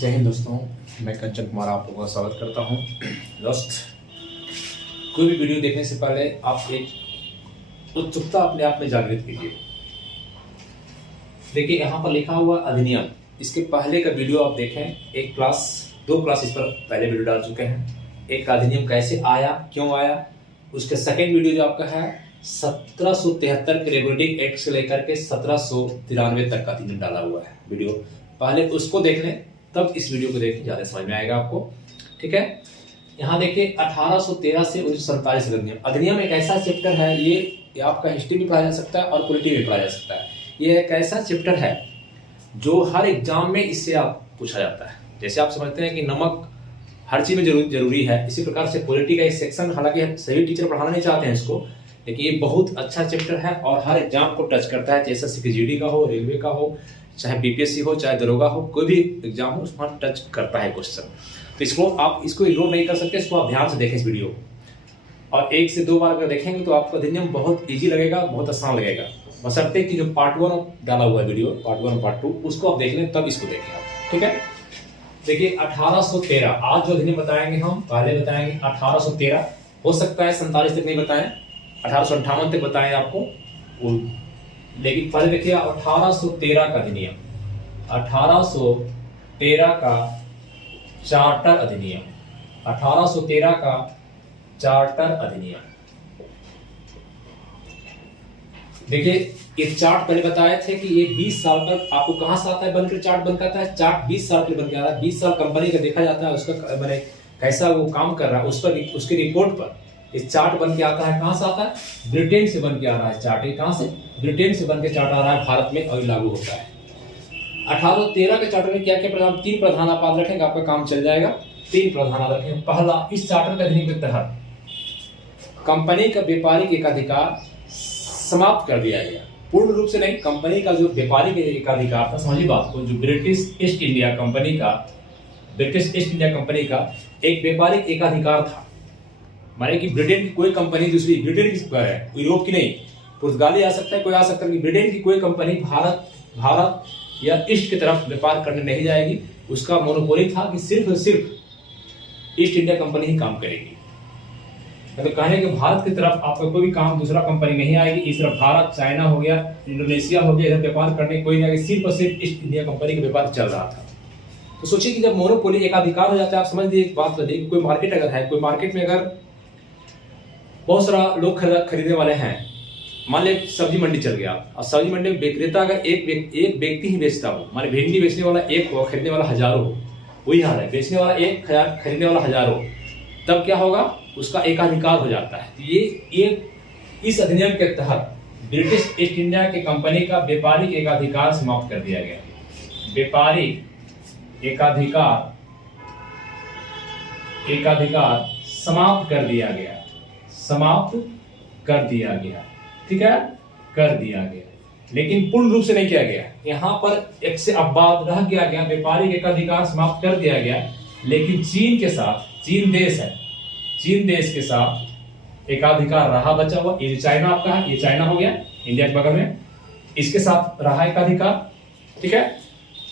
जय हिंद दोस्तों, मैं कंचन कुमार आप लोगों का स्वागत करता हूं। दोस्त, कोई भी वीडियो देखने से पहले आप एक उत्सुकता अपने आप में जागृत कीजिए। देखिए यहाँ पर लिखा हुआ अधिनियम, इसके पहले का वीडियो आप देखें, दो क्लास इस पर पहले वीडियो डाल चुके हैं। एक अधिनियम कैसे आया, क्यों आया, उसके सेकेंड वीडियो जो आपका है 1773 के रेगुलेटिंग एक्ट से लेकर के 1793 तक का अधिनियम डाला हुआ है वीडियो। पहले उसको देख लें, तब इस वीडियो को देखें, ज्यादा समझ में आएगा आपको। ठीक है, यहाँ देखिए 1813 से 1947 अधिनियम एक ऐसा चैप्टर है, ये आपका हिस्ट्री में पढ़ाया जा सकता है और पॉलिटी में पढ़ाया जा सकता है। ये एक ऐसा चैप्टर है जो हर एग्जाम में इससे आप पूछा जाता है। जैसे आप समझते हैं कि नमक हर चीज में जरूरी है, इसी प्रकार से पॉलिटी का एक सेक्शन, हालांकि सभी टीचर पढ़ाना नहीं चाहते हैं इसको, लेकिन ये बहुत अच्छा चैप्टर है और हर एग्जाम को टच करता है। जैसे एसएससी जीडी का हो, रेलवे का हो, चाहे बीपीएससी हो, चाहे दरोगा हो, कोई भी एग्जाम हो उसमें टच करता है क्वेश्चन। तो इसको आप इग्नोर नहीं कर सकते, इसको आप ध्यान से देखें इस वीडियो को। और 1 से 2 बार अगर देखेंगे तो आपको अधिनियम बहुत इजी लगेगा, बहुत आसान लगेगा। बशर्ते कि जो पार्ट 1 डाला हुआ है वीडियो, पार्ट 1 और पार्ट 2, उसको आप देख लें, तब इसको देखें आप। ठीक है, देखिए 1813 आज जो अधिनियम बताएंगे हम, पहले बताएंगे 1813, हो सकता है 47 तक नहीं बताएं, 1858 तक बताएं आपको, लेकिन पहले देखिए 1813 का अधिनियम, 1813 का चार्टर अधिनियम, 1813 का चार्टर अधिनियम। देखिए ये चार्ट पहले बताए थे कि ये 20 साल तक आपको कहां से आता है बनकर, चार्ट बनकर आता है, चार्ट 20 साल के बन के आ रहा है। 20 साल कंपनी का देखा जाता है, उसका मैंने कैसा वो काम कर रहा है उस पर, उसकी रिपोर्ट पर इस चार्ट बन के आता है। कहां से आता है? ब्रिटेन से बन के आ रहा है चार्ट। ये कहां से? ब्रिटेन से बन के चार्ट आ रहा है भारत में और लागू होता है। 1813 के चार्टर में क्या क्या प्रावधान, 3 प्रावधान आप याद रखेंगे, आपका काम चल जाएगा। 3 प्रावधान याद रखेंगे। पहला, इस चार्टर के अधिनियम के तहत कंपनी का व्यापारिक एकाधिकार समाप्त कर दिया गया। पूर्ण रूप से नहीं, कंपनी का जो व्यापारिक एकाधिकार था, समझिए बात को, जो ब्रिटिश ईस्ट इंडिया कंपनी का एक व्यापारिक एकाधिकार था। माने कि ब्रिटेन की कोई कंपनी दूसरी, ब्रिटेन की है, यूरोप की नहीं, पुर्तगाली आ सकता है, कोई आ सकता है, कि ब्रिटेन की कोई कंपनी भारत या ईस्ट की तरफ व्यापार करने नहीं जाएगी। उसका मोनोपोली था कि सिर्फ और सिर्फ ईस्ट इंडिया कंपनी ही काम करेगी। तो कहने कि भारत की तरफ आपका कोई भी काम दूसरा कंपनी नहीं आएगी। इस तरफ भारत, चाइना हो गया, इंडोनेशिया हो गया, इधर व्यापार करने कोई नहीं आएगी, सिर्फ और सिर्फ ईस्ट इंडिया कंपनी का व्यापार चल रहा था। तो सोचिए कि जब मोनोपोली एकाधिकार हो जाता है, आप समझ लीजिए एक बात बताइए, कोई मार्केट अगर है, कोई मार्केट में अगर बहुत सारा लोग खरीदने वाले हैं, मान ले सब्जी मंडी चल गया, और सब्जी मंडी में विक्रेता अगर एक व्यक्ति ही बेचता हो, माने भिंडी बेचने वाला एक हो, खरीदने वाला हजारों हो, वही हाल है, बेचने वाला एक, खरीदने वाला हजारों, तब क्या होगा? उसका एकाधिकार हो जाता है। तो ये इस अधिनियम के तहत ब्रिटिश ईस्ट इंडिया की कंपनी का व्यापारिक एकाधिकार समाप्त कर दिया गया। व्यापारिक एकाधिकार समाप्त कर दिया गया, ठीक है, कर दिया गया, लेकिन पूर्ण रूप से नहीं किया गया। यहाँ पर एक से अपवाद रह गया, व्यापारिक एकाधिकार समाप्त कर दिया गया, लेकिन चीन के साथ, चीन देश है, चीन देश के साथ एकाधिकार रहा बचा हुआ। ये चाइना आपका है, ये चाइना हो गया इंडिया के बगल में, इसके साथ रहा एकाधिकार। ठीक है,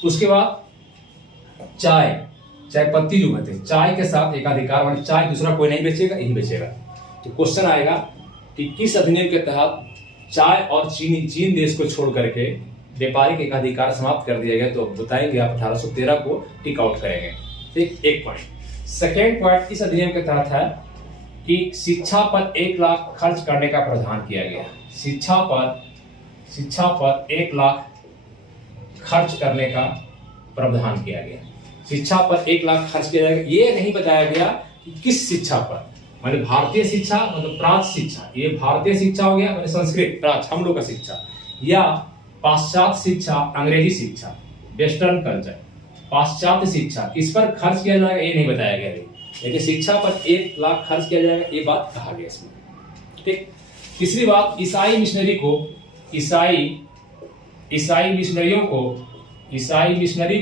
उसके बाद चाय पत्ती जो होते हैं, चाय के साथ एकाधिकार, मतलब चाय दूसरा कोई नहीं बेचेगा, यही बेचेगा। तो क्वेश्चन आएगा कि किस अधिनियम के तहत चाय और चीन देश को छोड़ करके व्यापारिक एकाधिकार समाप्त कर दिया गया? तो बताएंगे आप, 1813 को टिक आउट करेंगे। ठीक, एक पॉइंट। सेकेंड पॉइंट, इस अधिनियम के तहत है कि शिक्षा पर 1 लाख खर्च करने का प्रावधान किया गया। शिक्षा पर 1 लाख खर्च करने का प्रावधान किया गया। शिक्षा पर 1 लाख खर्च किया जाएगा। ये नहीं बताया गया कि किस शिक्षा पर, मतलब भारतीय शिक्षा, मतलब प्राच्य शिक्षा, ये भारतीय शिक्षा हो गया, मतलब संस्कृत प्राच्य हम लोग का शिक्षा, या पाश्चात्य शिक्षा, अंग्रेजी शिक्षा, वेस्टर्न कल्चर, पाश्चात्य शिक्षा, किस पर खर्च किया जाएगा ये नहीं बताया गया, लेकिन शिक्षा पर 1 लाख खर्च किया जाएगा, ये बात कहा गया इसमें। ठीक, तीसरी बात, ईसाई मिशनरी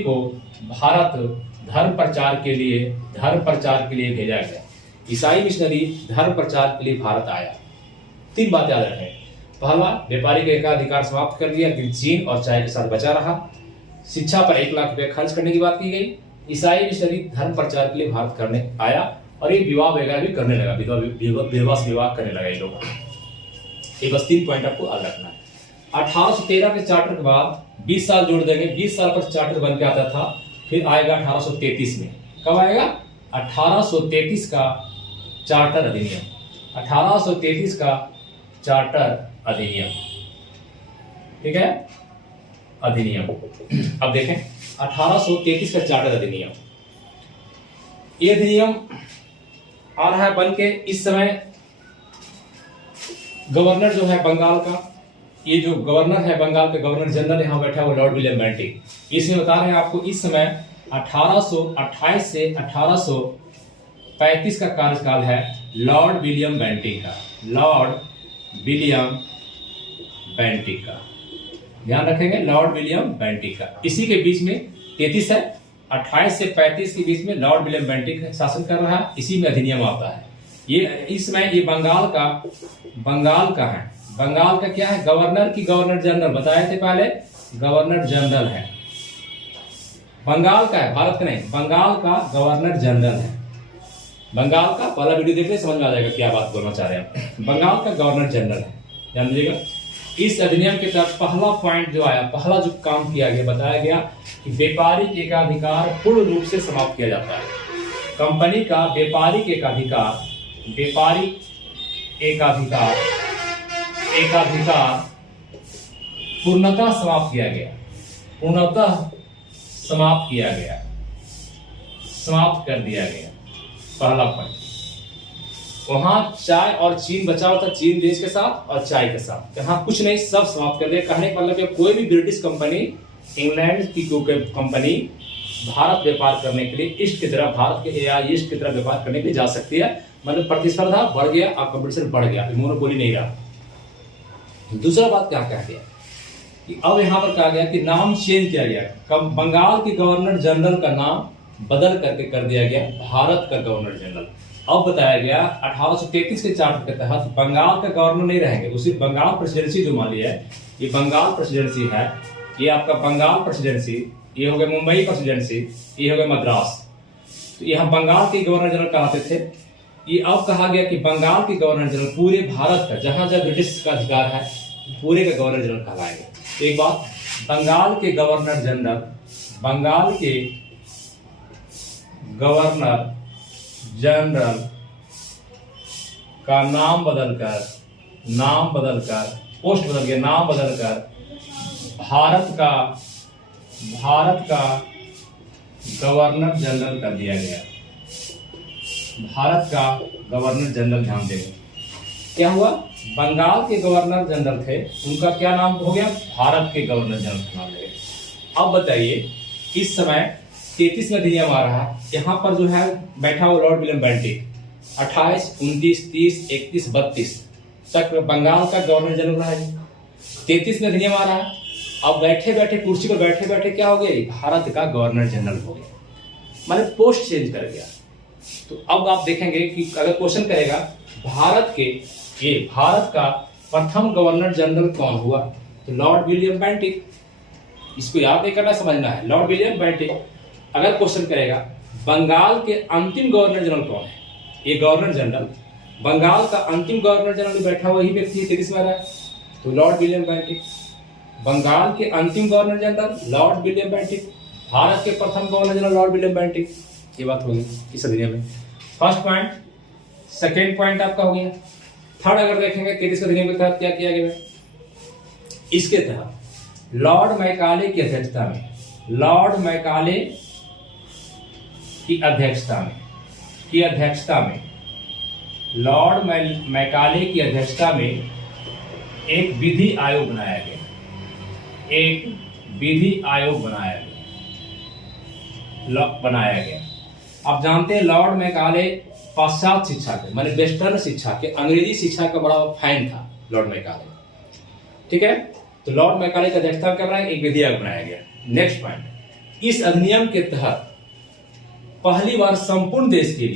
को भारत धर्म प्रचार के लिए भेजा गया। ईसाई मिशनरी धर्म प्रचार के लिए भारत आया। 3 बात याद रखें। पहला, व्यापारिक एकाधिकार समाप्त कर दिया, लेकिन चीन और चाय के साथ बचा रहा। शिक्षा पर 1 लाख रुपए खर्च करने की बात की गई। ईसाई मिशनरी धर्म प्रचार के लिए भारत करने आया और ये विवाह वगैरह भी करने लगा, विवाह करने लगा ये लोग। ये बस 3 पॉइंट आपको याद रखना है। 1813 के चार्टर के बाद 20 साल जोड़ देंगे, 20 साल पर चार्टर बन के आता था। फिर आएगा 1833 में, कब आएगा? 1833 का चार्टर अधिनियम, 1833 का चार्टर अधिनियम, ठीक है, अधिनियम। अब देखें 1833 का चार्टर अधिनियम, ये अधिनियम आ रहा है बन के। इस समय गवर्नर जो है बंगाल का, ये जो गवर्नर है बंगाल का गवर्नर जनरल यहाँ बैठा हुआ लॉर्ड विलियम बेंटिक। इसमें बता रहे हैं आपको इस समय 1828 से 1835 का कार्यकाल है लॉर्ड विलियम बेंटिक का, लॉर्ड विलियम बेंटिक का, ध्यान रखेंगे, लॉर्ड विलियम बेंटिक का। इसी के बीच में 33 है, 28 से 35 के बीच में लॉर्ड विलियम बेंटिक शासन कर रहा है, इसी में अधिनियम आता है। ये इसमें ये बंगाल का है, बंगाल का क्या है? गवर्नर की गवर्नर जनरल बताए थे पहले, गवर्नर जनरल है बंगाल का, है भारत का नहीं, बंगाल का गवर्नर जनरल है। बंगाल का पहला वीडियो देखने समझ में आ जाएगा क्या बात बोलना चाह रहे हैं। बंगाल का गवर्नर जनरल है, ध्यान दीजिएगा। इस अधिनियम के तहत पहला पॉइंट जो आया, पहला जो काम किया गया, बताया गया कि व्यापारिक एकाधिकार पूर्ण रूप से समाप्त किया जाता है। कंपनी का व्यापारिक एकाधिकार पूर्णतः समाप्त किया गया, पूर्णतः समाप्त कर दिया गया, पहला पॉइंट। वहां चाय और चीन बचा हुआ था, चीन देश के साथ और चाय के साथ, यहाँ कुछ नहीं, सब समाप्त कर दिया। कहने का मतलब कोई भी ब्रिटिश कंपनी, इंग्लैंड की कंपनी भारत व्यापार करने के लिए ईस्ट की तरफ, भारत के या ईस्ट की तरफ व्यापार करने के लिए जा सकती है। मतलब प्रतिस्पर्धा बढ़ गया और कंपटीशन बढ़ गया, मोनोपोली नहीं रहा। दूसरा बात क्या कहा गया कि अब यहाँ पर कहा गया कि नाम चेंज किया गया, बंगाल के गवर्नर जनरल का नाम बदल करके कर दिया गया भारत का गवर्नर जनरल। अब बताया गया 1833 के चार्टर के तहत बंगाल का गवर्नर नहीं रहेंगे, उसी बंगाल प्रेसिडेंसी जो मान लिया है, ये बंगाल प्रेसिडेंसी है, ये आपका बंगाल प्रेसिडेंसी, ये हो गया मुंबई प्रेसिडेंसी, ये हो गया मद्रास। तो यहाँ बंगाल के गवर्नर जनरल कहते थे। ये अब कहा गया कि बंगाल के गवर्नर जनरल पूरे भारत का, जहां जहां ब्रिटिश का अधिकार है, पूरे का गवर्नर जनरल कहलाएंगे। एक बात, बंगाल के गवर्नर जनरल, बंगाल के गवर्नर जनरल का नाम बदलकर, पोस्ट बदल गया, नाम बदलकर भारत का गवर्नर जनरल कर दिया गया, भारत का गवर्नर जनरल। ध्यान देंगे क्या हुआ, बंगाल के गवर्नर जनरल थे, उनका क्या नाम हो गया, भारत के गवर्नर जनरल का नाम ले गया। अब बताइए इस समय 33 में अधिनियम आ रहा है, यहाँ पर जो है बैठा हुआ लॉर्ड विलियम बेंटिक 28, 29, 30, 31, 32 तक बंगाल का गवर्नर जनरल रहा है। 33 में अधिनियम आ रहा है, अब बैठे बैठे कुर्सी पर बैठे बैठे क्या हो गया, भारत का गवर्नर जनरल हो गया, मतलब पोस्ट चेंज कर गया। तो अब आप देखेंगे कि अगर क्वेश्चन करेगा भारत का प्रथम गवर्नर जनरल कौन हुआ, तो लॉर्ड विलियम बेंटिक। इसको याद नहीं करना, समझना है, लॉर्ड विलियम बेंटिक। अगर क्वेश्चन करेगा बंगाल के अंतिम गवर्नर जनरल कौन है, ये गवर्नर जनरल, बंगाल का अंतिम गवर्नर जनरल बैठा वही व्यक्ति है, 33 में रहा है, तो लॉर्ड विलियम बेंटिक। बंगाल के अंतिम governor general Lord William Bentinck, Bharat के प्रथम governor general Lord William Bentinck. ये बात होगी इस अधिनियम में। First point. सेकेंड पॉइंट आपका हो गया। थर्ड अगर देखेंगे 33 अधिनियम के तहत क्या किया गया, इसके तहत लॉर्ड मैकाले की अध्यक्षता में, लॉर्ड मैकाले की अध्यक्षता में एक विधि आयोग बनाया गया, बनाया गया। आप जानते हैं लॉर्ड मैकाले पाश्चात्य शिक्षा के, माने वेस्टर्न शिक्षा के, अंग्रेजी शिक्षा का बड़ा फैन था लॉर्ड मैकाले, ठीक है। तो लॉर्ड मैकाले की अध्यक्षता में क्या बनाया, एक विधि आयोग बनाया गया। नेक्स्ट पॉइंट, इस अधिनियम के तहत पहली बार संपूर्ण देश के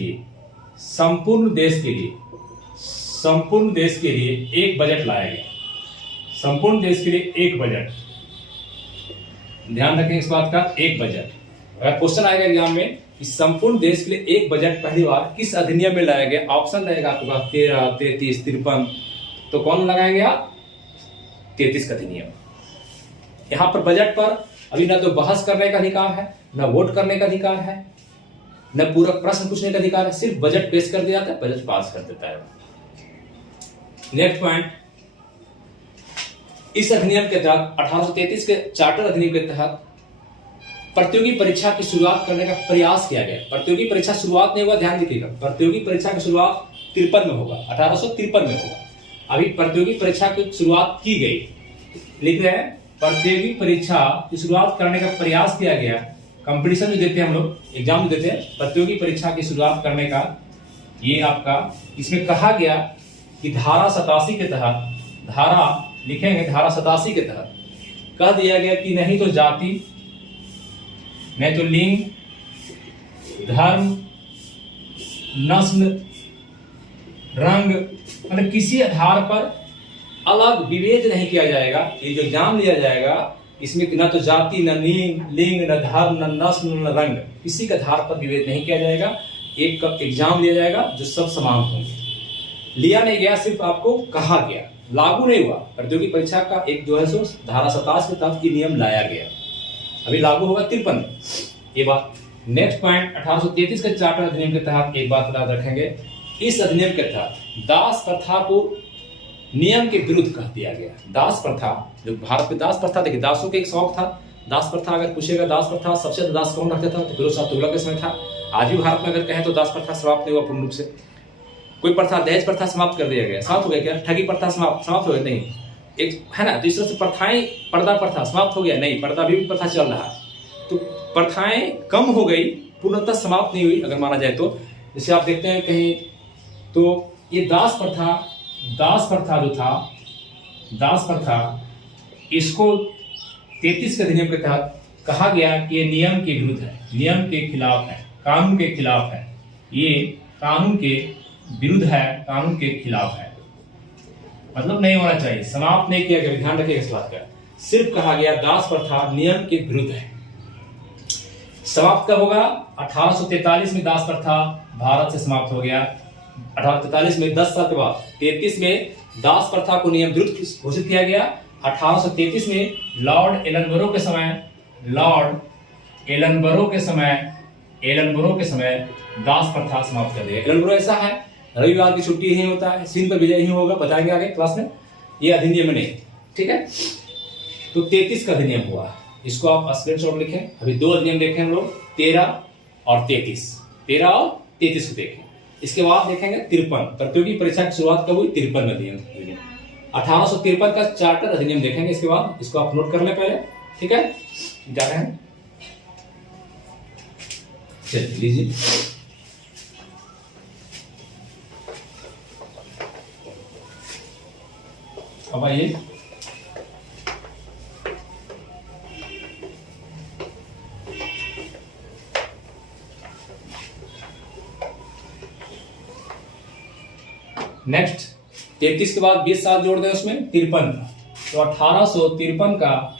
लिए एक बजट लाया गया, संपूर्ण देश के लिए एक बजट। ध्यान रखें इस बात का, एक बजट। अगर क्वेश्चन आएगा एग्जाम में कि संपूर्ण देश के लिए एक बजट पहली बार किस अधिनियम में लाया गया, ऑप्शन रहेगा आपके पास 13, 33, 53, तो कौन लगाएंगे आप? 33 का अधिनियम। यहां पर बजट पर अभी ना तो बहस करने का अधिकार है, ना वोट करने का अधिकार है, न पूरा प्रश्न पूछने का अधिकार है, सिर्फ बजट पेश कर दिया जाता है, बजट पास कर देता है। नेक्स्ट पॉइंट, इस अधिनियम के तहत 1833 के चार्टर अधिनियम के तहत प्रतियोगी परीक्षा की शुरुआत करने का प्रयास किया गया। प्रतियोगी परीक्षा शुरुआत नहीं हुआ, ध्यान रखिएगा, प्रतियोगी परीक्षा की शुरुआत 53 में होगा, 1853 में होगा। अभी प्रतियोगी परीक्षा की शुरुआत की गई, लिख रहे हैं प्रतियोगी परीक्षा की शुरुआत करने का प्रयास किया गया। कंपटीशन जो देते हैं हम लोग, एग्जाम जो देते हैं, प्रतियोगी परीक्षा की शुरुआत करने का ये आपका इसमें कहा गया कि धारा 87 के तहत, धारा लिखेंगे धारा 87 के तहत कह दिया गया कि नहीं तो जाति, नहीं तो लिंग, धर्म, नस्ल, रंग, मतलब किसी आधार पर अलग विवेच नहीं किया जाएगा। ये जो एग्जाम लिया जाएगा इसमें न तो जाति, न लिंग, न धर्म, न नस्ल, न रंग, किसी के आधार पर विवेच नहीं किया जाएगा। एक एग्जाम लिया जाएगा जो सब समान होंगे। लिया नहीं गया, सिर्फ आपको कहा गया, लागू नहीं हुआ। प्रतियोगी परीक्षा का एक जो है सो धारा 27 के तहत ये नियम लाया गया, अभी लागू होगा 53 में, ये बात। नेक्स्ट पॉइंट, 1833 के चार्टर अधिनियम के तहत एक बात याद रखेंगे, इस अधिनियम के तहत दास प्रथा को नियम के विरुद्ध कह दिया गया। दास प्रथा, जो भारत में दास प्रथा, देखिए दासों के एक शौक था दास प्रथा। अगर पूछेगा दास प्रथा सबसे ज्यादा दास कौन रखता था, तो फिरोज शाह तुगलक के समय था। आज भी भारत में अगर कहें तो दास प्रथा समाप्त नहीं हुआ पूर्ण रूप से। कोई प्रथा, दहेज प्रथा समाप्त कर दिया गया, समाप्त हो गया क्या? ठगी प्रथा समाप्त हो गया? नहीं, एक है ना। तो इस तरह से प्रथाएं, पर्दा प्रथा समाप्त हो गया? नहीं, पर्दा भी प्रथा चल रहा है। तो प्रथाएं कम हो गई, पूर्णतः समाप्त नहीं हुई अगर माना जाए तो। जैसे आप देखते हैं कहीं तो ये दास प्रथा जो था, दास प्रथा, इसको 33 के अधिनियम के तहत कहा गया कि ये नियम के विरुद्ध है, नियम के खिलाफ है, कानून के खिलाफ है, ये कानून के विरुद्ध है, कानून के खिलाफ है, मतलब नहीं होना चाहिए, समाप्त नहीं किया गया। ध्यान रखिएगा इस बात का, सिर्फ कहा गया दास प्रथा नियम के विरुद्ध है। समाप्त कब होगा? 1843 में दास प्रथा भारत से समाप्त हो गया। 1843 में 10 साल के बाद 33 में दास प्रथा को नियम विरुद्ध घोषित किया गया। 1833 में लॉर्ड एलनबरो के समय दास प्रथा समाप्त कर दिया। एलनबरो ऐसा है, रविवार की छुट्टी ही होता है, सीन पर विजय ही होगा, बताएंगे आगे क्लास में। ये अधिनियम नहीं, ठीक है। तो 33 का अधिनियम हुआ, इसको आप स्क्रीनशॉट लिखें। अभी दो अधिनियम देखें हम लोग, 13 और 33, 13 और 33 को देखें। इसके बाद देखेंगे 53, प्रतियोगी परीक्षा की शुरुआत कब हुई? 53 में अधिनियम। 1853 का चार्टर अधिनियम देखेंगे इसके बाद, इसको आप नोट कर लें पहले, ठीक है। जा रहे हैं, चलिए लीजिए। अब आइए नेक्स्ट, 33 के बाद 20 साल जोड़ दें उसमें 53 का, तो 1853 का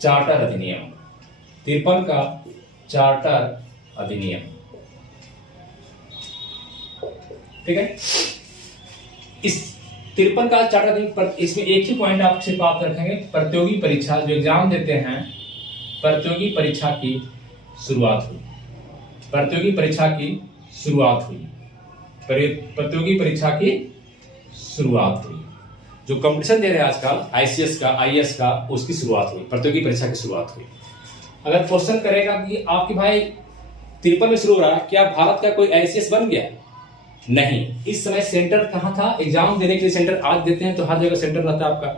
चार्टर अधिनियम, 53 का चार्टर अधिनियम, ठीक है। इस 53 का चार्टर अधिनियम, इसमें एक ही पॉइंट आपसे बात रखेंगे, प्रतियोगी परीक्षा जो एग्जाम देते हैं, प्रतियोगी परीक्षा की शुरुआत हुई, प्रतियोगी परीक्षा की शुरुआत हुई, प्रतियोगी परीक्षा की शुरुआत हुई। जो कंपटीशन दे रहे हैं आजकल आईसीएस का, आईएएस का, उसकी शुरुआत हुई, प्रतियोगी परीक्षा की शुरुआत हुई। अगर क्वेश्चन करेगा कि आपके भाई 53 में शुरू हो रहा है, क्या भारत का कोई आईसीएस बन गया? नहीं, इस समय सेंटर कहाँ था? एग्जाम देने के लिए सेंटर आज देते हैं तो हर जगह सेंटर रहता है आपका।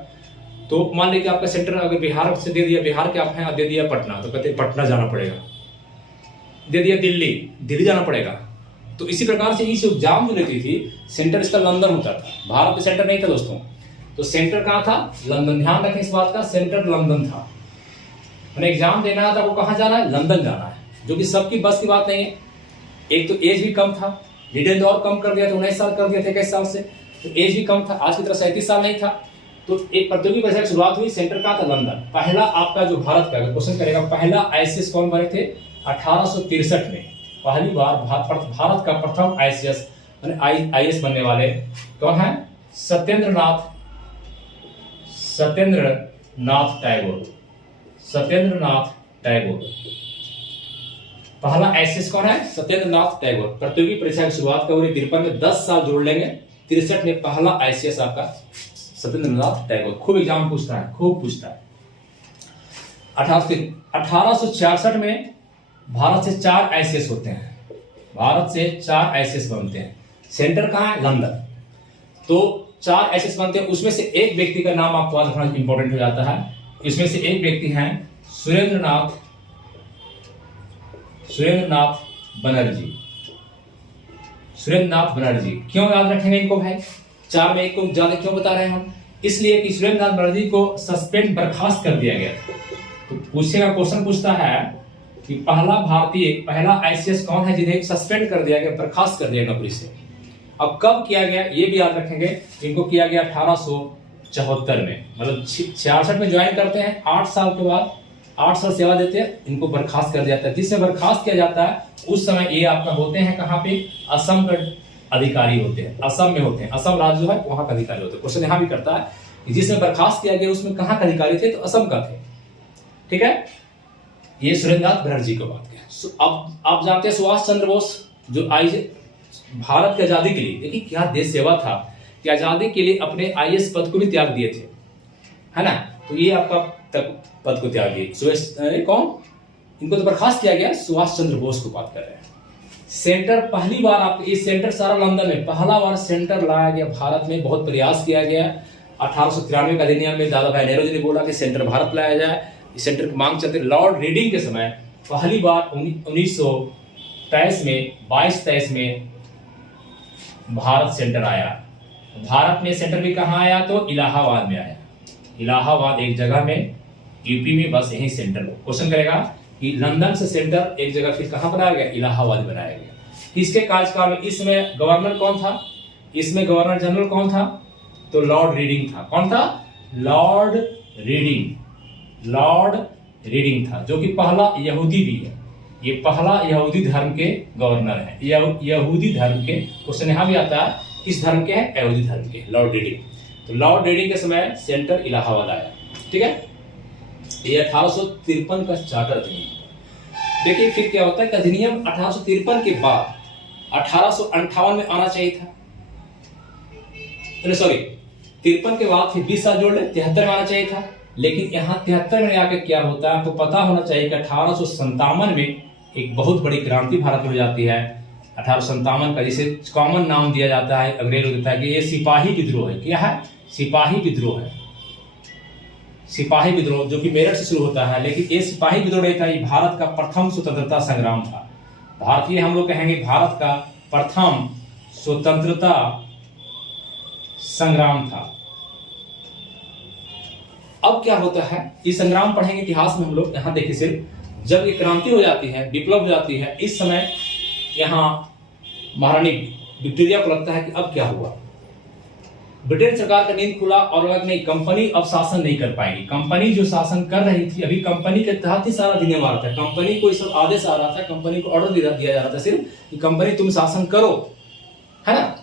तो मान लीजिए आपका सेंटर अगर बिहार से दे दिया, बिहार के आप हैं, दे दिया पटना, तो कहते हैं पटना जाना पड़ेगा। दे दिया दिल्ली जाना पड़ेगा। तो इसी प्रकार से इस एग्जाम जो लेती थी, सेंटर इसका लंदन होता था, भारत में सेंटर नहीं था दोस्तों। तो सेंटर कहाँ था? लंदन। ध्यान रखें इस बात का, सेंटर लंदन था। मैंने एग्जाम देना था, वो कहाँ जाना है? लंदन जाना है, जो कि सबकी बस की बात नहीं है। एक तो एज भी कम था, लीडर और कम कर दिया था, 19 साल कर दिया था 21 साल से, तो एज भी कम था। आज की तरह 37 साल नहीं था, तो एक प्रतियोगी परीक्षा की शुरुआत हुई, सेंटर कहाँ था? लंदन। पहला आपका जो भारत का क्वेश्चन करेगा, पहला आईसीएस कौन बने थे? 1863 में पहली बार भारत का प्रथम आईसीएस आईएएस बनने वाले कौन है? सत्येंद्र नाथ टैगोर। पहला आईसीएस कौन है? सत्येंद्र नाथ टैगोर। प्रतियोगी परीक्षा की शुरुआत कब हुई? 53 में, 10 साल जोड़ लेंगे, 63 में पहला आईसीएस आपका सत्येंद्र नाथ टैगोर। खूब एग्जाम पूछता है, खूब पूछता है। 1866 में भारत से 4 आईसीएस होते हैं, भारत से 4 आईसीएस बनते हैं। सेंटर कहाँ है? लंदन। तो 4 आईसीएस बनते हैं, उसमें से एक व्यक्ति का नाम आपको याद रखना इंपॉर्टेंट हो जाता है। इसमें से एक व्यक्ति हैं सुरेंद्र नाथ बनर्जी। क्यों याद रखेंगे इनको भाई? 4 में एक को ज्यादा क्यों बता रहे हैं हम? इसलिए कि सुरेंद्र नाथ बनर्जी को सस्पेंड बर्खास्त कर दिया गया। तो पूछेगा, क्वेश्चन पूछता है कि पहला आईसीएस कौन है जिन्हें सस्पेंड कर दिया गया, बर्खास्त कर दिया नौकरी से। अब कब किया गया ये भी याद रखेंगे। इनको किया गया 1874 में, मतलब 66 में ज्वाइन करते हैं, 8 साल के बाद 8 साल सेवा देते हैं, इनको बर्खास्त कर दिया जाता है। जिससे बर्खास्त किया जाता है उस समय ये आपका होते हैं कहाँ पे? असम का अधिकारी होते हैं, असम में होते हैं, असम राज्य जो है वहां का अधिकारी होते हैं। क्वेश्चन यहाँ भी करता है कि जिसमें बर्खास्त किया गया उसमें कहाँ का अधिकारी थे? तो असम का थे। ठीक है, ये सुरेंद्र नाथ बनर्जी की बात है। अब आप जानते हैं सुभाष चंद्र बोस जो भारत की आजादी के लिए, देखिए क्या देश सेवा था कि आजादी के लिए अपने आईएएस पद को भी त्याग दिए थे, है ना। तो ये आपका पद को त्याग दिए। कौन? इनको तो बर्खास्त किया गया, सुभाष चंद्र बोस को बात कर रहे हैं। सेंटर पहली बार आपके इस सेंटर सारा लंदन में पहला बार सेंटर लाया गया भारत में, बहुत प्रयास किया गया। 1893 का अधिनियम में दादा भाई नेहरू जी ने बोला कि सेंटर भारत लाया जाए। इस सेंटर की मांग चलती। लॉर्ड रीडिंग के समय पहली बार 1923 में 22-23 में भारत सेंटर आया। भारत में सेंटर भी कहाँ आया? तो इलाहाबाद में आया। इलाहाबाद एक जगह में, यूपी में, बस यही सेंटर। क्वेश्चन करेगा कि लंदन से सेंटर एक जगह फिर कहाँ बनाया गया? इलाहाबाद बनाया गया। किसके कार्यकाल में? इसमें गवर्नर कौन था? इसमें गवर्नर जनरल कौन था? तो लॉर्ड रीडिंग था। कौन था? लॉर्ड रीडिंग था, जो कि पहला यहूदी भी है। ये पहला यहूदी धर्म के गवर्नर है। यहूदी धर्म के, क्वेश्चन यहाँ भी आता है किस धर्म के हैं? यहूदी धर्म के, लॉर्ड रीडिंग। तो लॉर्ड रीडिंग के समय सेंटर इलाहाबाद आया। ठीक है, ये 1853 का चार्टर अधिनियम। देखिए फिर क्या होता है कि अधिनियम 1853 के बाद 1858 में आना चाहिए था, सॉरी 53 के बाद फिर 20 साल जोड़ ले, 73 में आना चाहिए था। लेकिन यहाँ 73 में आके क्या होता है आपको पता होना चाहिए कि 1857 में एक बहुत बड़ी क्रांति भारत में हो जाती है। 1857 का जिसे कॉमन नाम दिया जाता है, अंग्रेज लोग देता है कि ये सिपाही विद्रोह है। क्या है? सिपाही विद्रोह है। सिपाही विद्रोह जो कि मेरठ से शुरू होता है, लेकिन ये सिपाही विद्रोह नहीं था, ये भारत का प्रथम स्वतंत्रता संग्राम था। भारतीय हम लोग कहेंगे भारत का प्रथम स्वतंत्रता संग्राम था। अब क्या होता है, ये संग्राम पढ़ेंगे इतिहास में हम लोग। यहाँ देखिए सिर्फ जब ये क्रांति हो जाती है, विप्लव हो जाती है, इस समय यहाँ महारानी विक्टोरिया को लगता है कि अब क्या हुआ। ब्रिटेन सरकार का नींद खुला और लगा नहीं, कंपनी अब शासन नहीं कर पाएगी। कंपनी जो शासन कर रही थी, अभी कंपनी के तहत ही सारा अधिनियम आ रहा था, कंपनी को सब आदेश आ रहा था, कंपनी को ऑर्डर दिया जा रहा था सिर्फ कि कंपनी तुम शासन करो, है ना,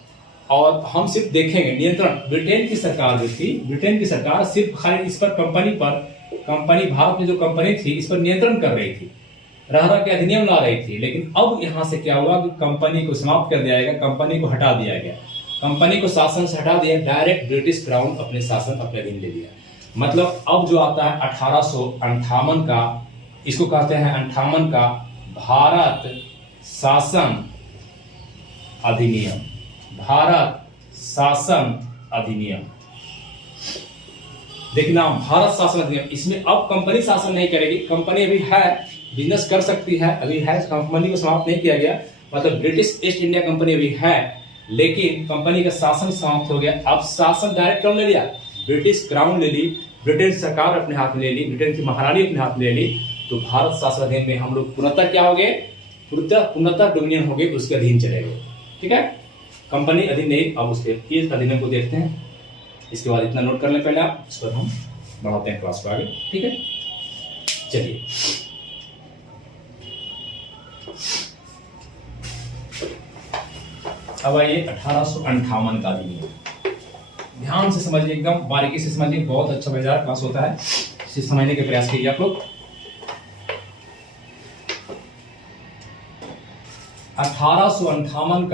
और हम सिर्फ देखेंगे। नियंत्रण ब्रिटेन की सरकार जो थी, ब्रिटेन की सरकार सिर्फ खाली इस पर कंपनी भारत में जो कंपनी थी इस पर नियंत्रण कर रही थी, रह के अधिनियम ला रही थी। लेकिन अब यहाँ से क्या हुआ कि कंपनी को समाप्त कर दिया गया, कंपनी को हटा दिया गया, कंपनी को शासन से हटा दिया, डायरेक्ट ब्रिटिश क्राउन अपने शासन अपने अधीन ले लिया। मतलब अब जो आता है 1858 का, इसको कहते हैं 58 का भारत शासन अधिनियम। भारत शासन अधिनियम, देखना भारत शासन अधिनियम। इसमें अब कंपनी शासन नहीं करेगी, कंपनी अभी है, बिजनेस कर सकती है, अभी है, कंपनी को समाप्त नहीं किया गया। मतलब ब्रिटिश ईस्ट इंडिया कंपनी अभी है, लेकिन कंपनी का शासन समाप्त हो गया। अब शासन डायरेक्ट कौन ले लिया? ब्रिटिश क्राउन ले ली, ब्रिटेन सरकार अपने हाथ में ले ली, ब्रिटेन की महारानी अपने हाथ में ले ली। तो भारत शासन अधिनियम में हम लोग पुनः क्या हो गए? पुनः डोमिनियन हो गए, उसके अधीन चले गए। ठीक है, कंपनी अधीन नहीं। अब उसके इस अधिनियम को देखते हैं। इसके बाद इतना नोट कर लें पहले आप, इस पर हम बढ़ाते हैं क्लास को आगे, ठीक है। चलिए अब आइए 1858 का अधिनियम। ध्यान से समझिए, एकदम बारीकी से समझिए, बहुत अच्छा मजेदार क्लास होता है, इसे समझने के प्रयास कीजिए आप लोग। 1858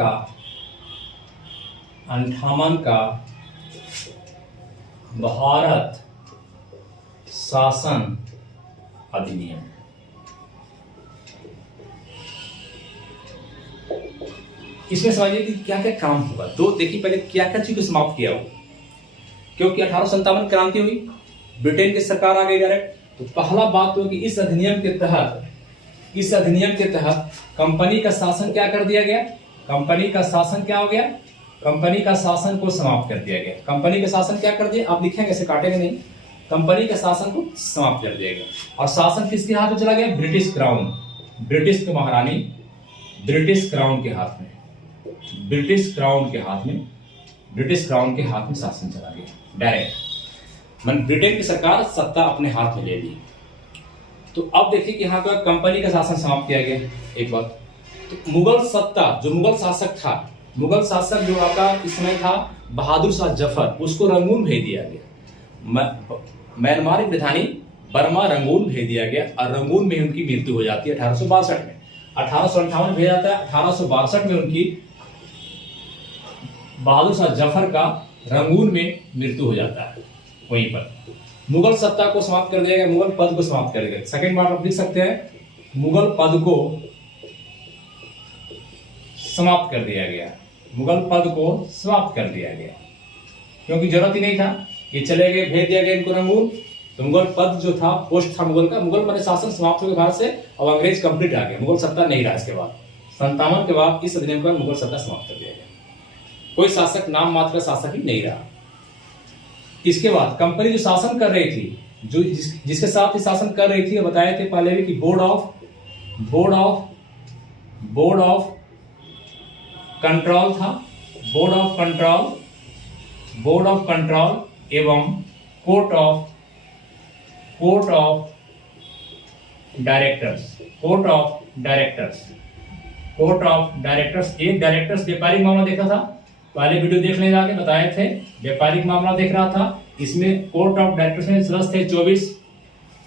का भारत शासन अधिनियम। इसमें समझिए कि क्या क्या काम होगा। दो देखिए पहले क्या क्या चीज को समाप्त किया हो, क्योंकि 1857 क्रांति हुई, ब्रिटेन की सरकार आ गई डायरेक्ट। तो पहला बात तो कि इस अधिनियम के तहत कंपनी का शासन क्या कर दिया गया, कंपनी का शासन क्या हो गया, कंपनी का शासन को समाप्त कर दिया गया। कंपनी का शासन क्या कर दिया, आप लिखेंगे ऐसे काटेंगे नहीं, कंपनी का शासन को समाप्त कर दिया गया। और शासन किसके हाथ में चला गया, ब्रिटिश क्राउन, ब्रिटिश की महारानी, ब्रिटिश क्राउन के हाथ में, ब्रिटिश क्राउन के हाथ में शासन चला गया डायरेक्ट। मन ब्रिटेन की सरकार सत्ता अपने हाथ में ले ली। तो अब देखिए कि यहाँ का कंपनी का शासन समाप्त किया गया। एक बात तो मुगल सत्ता, जो मुगल शासक था, मुगल शासक जो आपका इस समय था बहादुर शाह जफर, उसको रंगून भेज दिया गया। म्यांमार की राजधानी बर्मा रंगून भेज दिया गया और रंगून में उनकी मृत्यु हो जाती है 1862 में। 1858 भेजा जाता है, 1862 में उनकी बहादुर शाह जफर का रंगून में मृत्यु हो जाता है। वहीं पर मुगल सत्ता को समाप्त कर दिया गया, मुगल पद को समाप्त कर दिया। सेकंड बार आप लिख सकते हैं, मुगल पद को समाप्त कर दिया गया, मुगल पद को समाप्त कर दिया गया, क्योंकि जरूरत ही नहीं था, ये चले गए, भेज दिया गया इनको रंगून। तो मुगल पद जो था, पोस्ट था मुगल का, मुगल माने शासन समाप्त हो गया भारत से, और अंग्रेज कंप्लीट आ गया, मुगल सत्ता नहीं रहा। इसके बाद 57 के बाद इस अधिनियम पर मुगल सत्ता समाप्त कर दिया गया, कोई शासक नाम मात्र का शासक ही नहीं रहा। इसके बाद कंपनी जो शासन कर रही थी, जो जिसके साथ ही शासन कर रही थी, बताए थे पहले भी कि बोर्ड ऑफ कंट्रोल था, बोर्ड ऑफ कंट्रोल एवं कोर्ट ऑफ डायरेक्टर्स। एक डायरेक्टर्स व्यापारिक मामला देखा था, पहले वीडियो देखने जाके बताए थे, व्यापारिक मामला देख रहा था। इसमें कोर्ट ऑफ डायरेक्टर्स में सदस्य थे 24,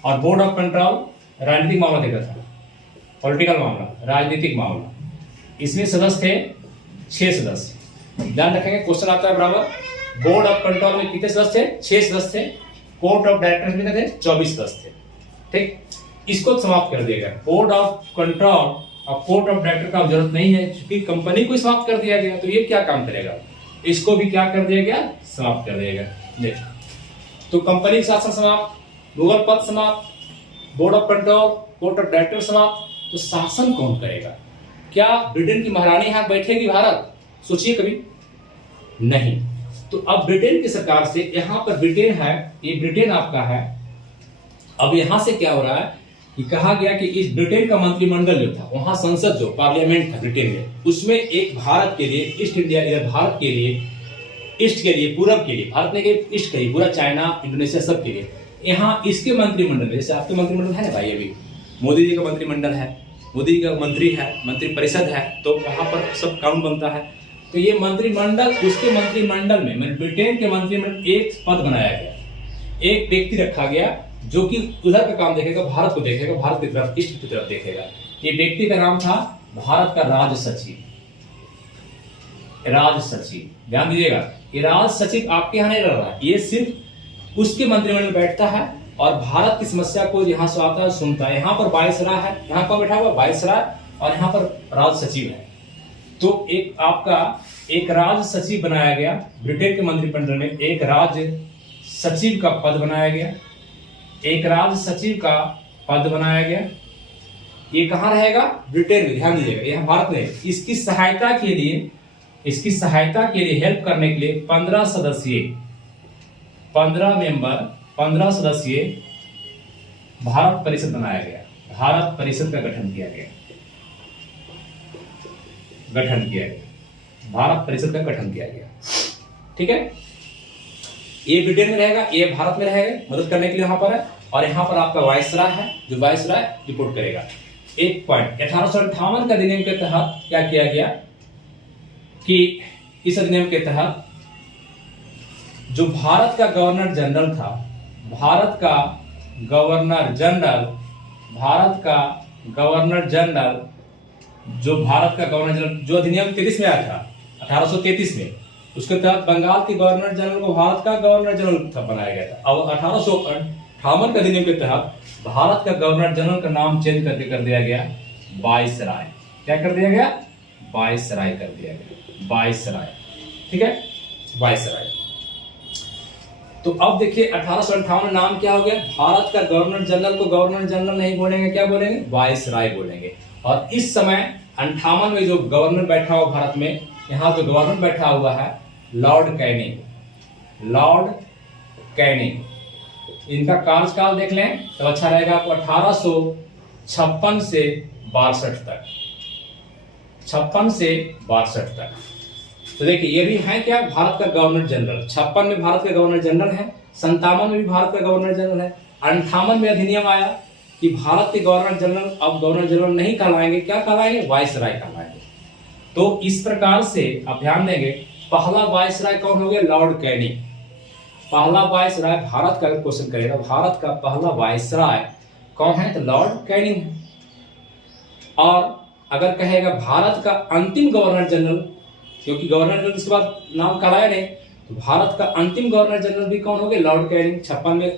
और बोर्ड ऑफ कंट्रोल राजनीतिक मामला देखा था, पॉलिटिकल मामला, राजनीतिक मामला। इसमें सदस्य थे 6 सदस्य। ध्यान रखेंगे, क्वेश्चन आता है बराबर। बोर्ड ऑफ कंट्रोल में कितने सदस्य थे, 6 सदस्य थे। कोर्ट ऑफ डायरेक्टर्स में थे 24 सदस्य थे। ठीक, इसको समाप्त कर दिया गया। बोर्ड ऑफ कंट्रोल और कोर्ट ऑफ डायरेक्टर का जरूरत नहीं है, क्योंकि कंपनी को समाप्त कर दिया गया। तो ये क्या काम करेगा, इसको भी क्या कर दिया गया, समाप्त कर दिया गया। देखो, तो कंपनी का शासन समाप्त, मुगल पद समाप्त, board of control, court of director समाप्त। तो शासन कौन करेगा? क्या ब्रिटेन की महारानी यहां बैठेगी भारत? सोचिए कभी नहीं। तो अब ब्रिटेन की सरकार से, यहां पर ब्रिटेन है, ये ब्रिटेन आपका है। अब यहां से क्या हो रहा है कि कहा गया कि इस ब्रिटेन का मंत्रिमंडल जो था, वहां संसद जो पार्लियामेंट था ब्रिटेन में, उसमें एक भारत के लिए, ईस्ट इंडिया, इधर भारत के लिए, ईस्ट के लिए, पूरब के लिए, भारत ने ईस्ट के लिए, पूरा चाइना, इंडोनेशिया सब के लिए, यहाँ इसके मंत्रिमंडल में, जैसे आपके मंत्रिमंडल है ना भाई, अभी मोदी जी का मंत्रिमंडल है, मोदी का मंत्री है, मंत्रिपरिषद है, तो वहां पर सब कानून बनता है। तो ये मंत्रिमंडल, उसके मंत्रिमंडल में ब्रिटेन के मंत्रिमंडल एक पद बनाया गया, एक व्यक्ति रखा गया जो कि उधर का काम देखेगा, भारत को देखेगा, भारत की तरफ, ईस्ट की तरफ देखेगा। ये व्यक्ति का नाम था भारत का राज सचिव। राज सचिव, ध्यान दीजिएगा, ये राज सचिव आपके यहाँ नहीं रह रहा, ये सिर्फ उसके मंत्रिमंडल में बैठता है और भारत की समस्या को यहाँ से आता है, सुनता है। यहाँ पर वायसराय है, यहाँ पर बैठा हुआ वायसराय, और यहाँ पर राज सचिव है। तो एक आपका एक राज सचिव बनाया गया ब्रिटेन के मंत्रिमंडल में, एक राज सचिव का पद बनाया गया, एक राज सचिव का पद बनाया गया। ये कहाँ रहेगा? ब्रिटेन में। ध्यान दीजिएगा, यहाँ भारत में। इसकी सहायता के लिए हेल्प करने के लिए 15 सदस्यीय भारत परिषद बनाया गया, भारत परिषद का गठन किया गया, भारत परिषद का गठन किया गया। ठीक है, ये ब्रिटेन में रहेगा, ये भारत में रहेगा, मदद करने के लिए यहाँ पर है। और यहाँ पर आपका वायसराय है, जो वायसराय रिपोर्ट करेगा। एक पॉइंट 1858 का अधिनियम के तहत क्या किया गया कि इस अधिनियम के तहत जो भारत का गवर्नर जनरल था, भारत का गवर्नर जनरल जो अधिनियम 33 में आया था, 1833 में, उसके तहत बंगाल के गवर्नर जनरल को भारत का गवर्नर जनरल बनाया गया था। अब 1858 के अधिनियम के तहत भारत का गवर्नर जनरल का नाम चेंज करके कर दिया गया वायसराय। क्या कर दिया गया? वायसराय कर दिया गया, वायसराय। ठीक है, वायसराय। तो अब देखिए 1858 नाम क्या हो गया? भारत का गवर्नर जनरल को गवर्नर जनरल नहीं बोलेंगे, क्या बोलेंगे? वायसराय बोलेंगे। और इस समय 58 में जो गवर्नर बैठा हुआ भारत में, यहाँ जो गवर्नर बैठा हुआ है लॉर्ड कैनिंग, लॉर्ड कैनिंग। इनका कार्यकाल देख लें तो अच्छा रहेगा आपको, 1856 से 62 तक, 56 से 62 तक। तो देखिए ये भी है क्या? भारत का गवर्नर जनरल। 56 में भारत का गवर्नर जनरल है, 57 में भी भारत का गवर्नर जनरल है, 58 में अधिनियम आया कि भारत के गवर्नर जनरल अब गवर्नर जनरल नहीं कहलाएंगे, क्या कहलाएंगे? वायसराय कहलाएंगे। तो इस प्रकार से आप ध्यान देंगे, पहला वायसराय कौन हो गया? Lord Canning. पहला वायसराय भारत का क्वेश्चन करेगा, भारत का पहला वायसराय कौन है? तो लॉर्ड कैनिंग है। और अगर कहेगा भारत का अंतिम गवर्नर जनरल, क्योंकि गवर्नर जनरल इसके बाद नाम कहलाया नहीं, तो भारत का अंतिम गवर्नर जनरल भी कौन हो गया? Lord Canning. 56 में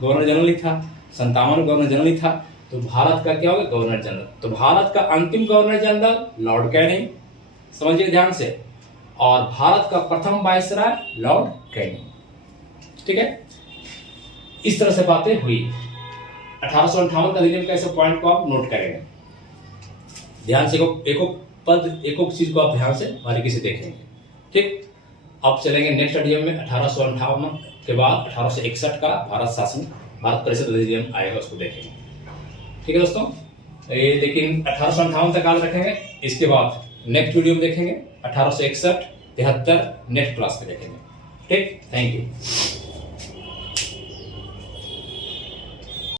गवर्नर जनरल ही था, 57 में गवर्नर जनरल ही था, तो भारत का क्या होगा? Governor general. तो भारत का अंतिम गवर्नर जनरल लॉर्ड कैनिंग, समझिए ध्यान से। और भारत का प्रथम वायसराय लॉर्ड कैनिंग। ठीक है, इस तरह से बातें हुई। 1858 का अधिनियम का ऐसे पॉइंट को आप नोट करेंगे ध्यान से, एक चीज को आप ध्यान से बारीकी से देखेंगे। ठीक, अब चलेंगे नेक्स्ट अधिनियम में। 1858 के बाद 1861 का भारत शासन, भारत परिषद अधिनियम आएगा, उसको देखेंगे। ठीक है दोस्तों, ये लेकिन 1858 तक याद रखेंगे। इसके बाद नेक्स्ट वीडियो में देखेंगे 1861, 73 नेक्स्ट क्लास में देखेंगे। ठीक, थैंक यू।